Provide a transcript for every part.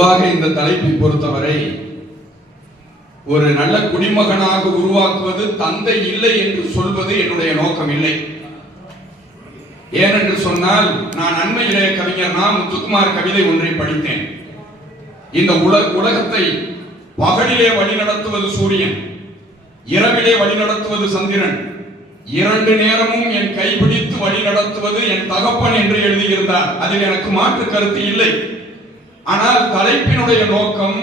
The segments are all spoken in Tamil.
பொதுவாக இந்த தலைப்பை பொறுத்தவரை ஒரு நல்ல குடிமகனாக உருவாக்குவது தந்தை இல்லை என்று சொல்வது என்னுடைய நோக்கம் இல்லை. ஏனென்று சொன்னால், நான் அண்மையிலே கவிஞர் முத்துக்குமார் கவிதை ஒன்றை படித்தேன். இந்த உலகத்தை பகலிலே வழிநடத்துவது சூரியன், இரவிலே வழிநடத்துவது சந்திரன், இரண்டு நேரமும் என் கைப்பிடித்து வழி நடத்துவது என் தகப்பன் என்று எழுதியிருந்தார். அதில் எனக்கு மாற்று கருத்து இல்லை. ஆனால் தலைப்பினுடைய நோக்கம்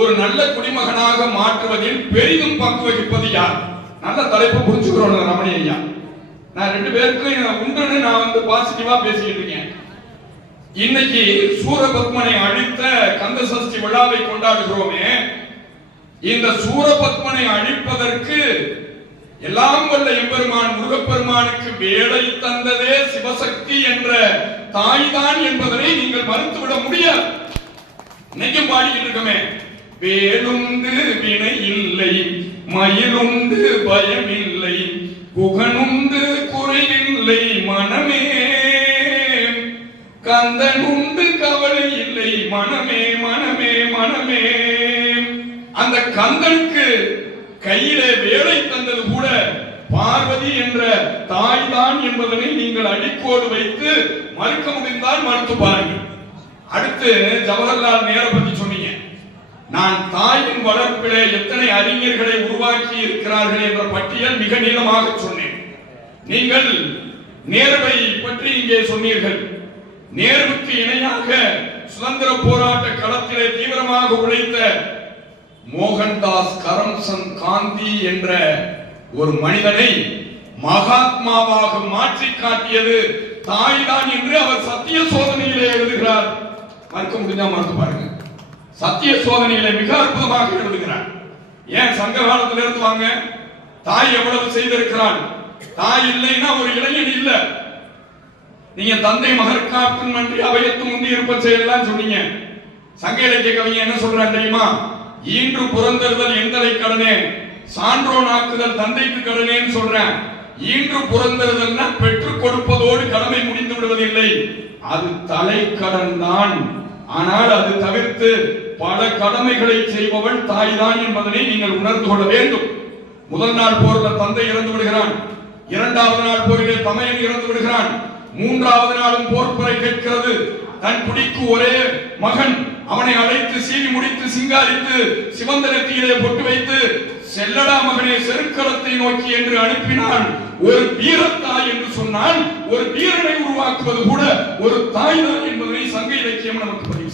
ஒரு நல்ல குடிமகனாக மாற்றுவதில் பெரிதும் பங்கு வகிப்பது யார்? நல்ல தலைப்பு புரிஞ்சுக்கிறோம் ரமணி ஐயா. நான் ரெண்டு பேருக்கும் உண்டுன்னு நான் பாசிட்டிவா பேசிக்கிட்டு இருக்கேன். இன்னைக்கு சூரபத்மனை அழித்த கந்த சஷ்டி விழாவை கொண்டாடுகிறோமே. இந்த சூரபத்மனை அழிப்பதற்கு எல்லாம் வல்ல எம்பெருமான் முருகப்பெருமானுக்கு வேலை தந்ததே சிவசக்தி என்ற தாய்தான் என்பதனை நீங்கள் மறுத்துவிட முடியாது. இன்னைக்கும் பாடிக்கிட்டு இருக்கமே, வேலுண்டு வினை இல்லை, மயிலுண்டு பயம் இல்லை, புகனுண்டு குறைவில்லை மனமே, கந்தனுண்டு கவலை இல்லை மனமே மனமே மனமே. அந்த கந்தனுக்கு கையிலே வேலை தந்தது கூட பார்வதி என்ற தாய்தான் என்பதனை நீங்கள் அடிக்கோடு வைத்து மறுக்க முடிந்தால் மறுத்து பாருங்கள். அடுத்து ஜவஹர்லால் நேரு பற்றி சொன்னீங்க. நான் தாயின் வளர்ப்பிலே எத்தனை அறிஞர்களை உருவாக்கி இருக்கிறார்கள் என்ற பட்டியல் மிக நீளமாக சொன்னேன். நீங்கள் நேருவை பற்றி இங்கே சொன்னீர்கள். நேருவுக்கு இணையாக சுதந்திர போராட்ட களத்திலே தீவிரமாக உழைத்த மோகன்தாஸ் கரம்சந்த் காந்தி என்ற ஒரு மனிதனை மகாத்மாவாக மாற்றி காட்டியது தாய்தான் என்று அவர் சத்திய சோதனையிலே எழுதுகிறார். மறுக்க முடிஞ்சா மறுத்து பாருங்க. சத்திய சோதனையிலே மிக அற்புதமாக எழுதுகிறார். ஏன் சங்க காலத்திலிருந்து வாங்க, தாய் எவ்வளவு செய்திருக்கிறான். தாய் இல்லைன்னா ஒரு இளைஞன் இல்ல. நீங்க தந்தை மகற்காக்கும் நன்றி அவையத்து முந்தி இருப்ப செய்யலாம் சொன்னீங்க. சங்க இலக்கிய கவிஞர் என்ன சொல்றான் தெரியுமா? ஈன்று புறந்தறுதல் எந்தரை கடனே, சான்றோன் ஆக்குதல் தந்தைக்கு கடனேன்னு சொல்றேன். ஈன்று புறந்தறுதல்னா பெற்றுக் கொடுப்பதோடு கடமை முடிந்து விடுவதில்லை, அது தலை கடன் தான். ஆனால் அது தவிர்த்து பல கடமைகளை செய்பவன் தாய்தான் என்பதனை நீங்கள் உணர்ந்து கொள்ள வேண்டும். முதல் நாள் போரில் தந்தை இறந்து விடுகிறான், இரண்டாவது நாள் போரிலே தமையன் இறந்து விடுகிறான், மூன்றாவது நாளும் போர்ப்புரை கேட்கிறது. தன் குடிக்கு ஒரே மகன், அவனை அழைத்து சீவி முடித்து சிங்காரித்து சிவந்த நெத்தியிலே பொட்டு வைத்து செல்லடா மகனே செருக்களத்தை நோக்கி என்று அனுப்பினான். ஒரு வீரத்தாய் என்று சொன்னால் ஒரு வீரனை உருவாக்குவது கூட ஒரு தாய்தான் என்பதனை சங்க இலக்கியம் நமக்கு பதிவு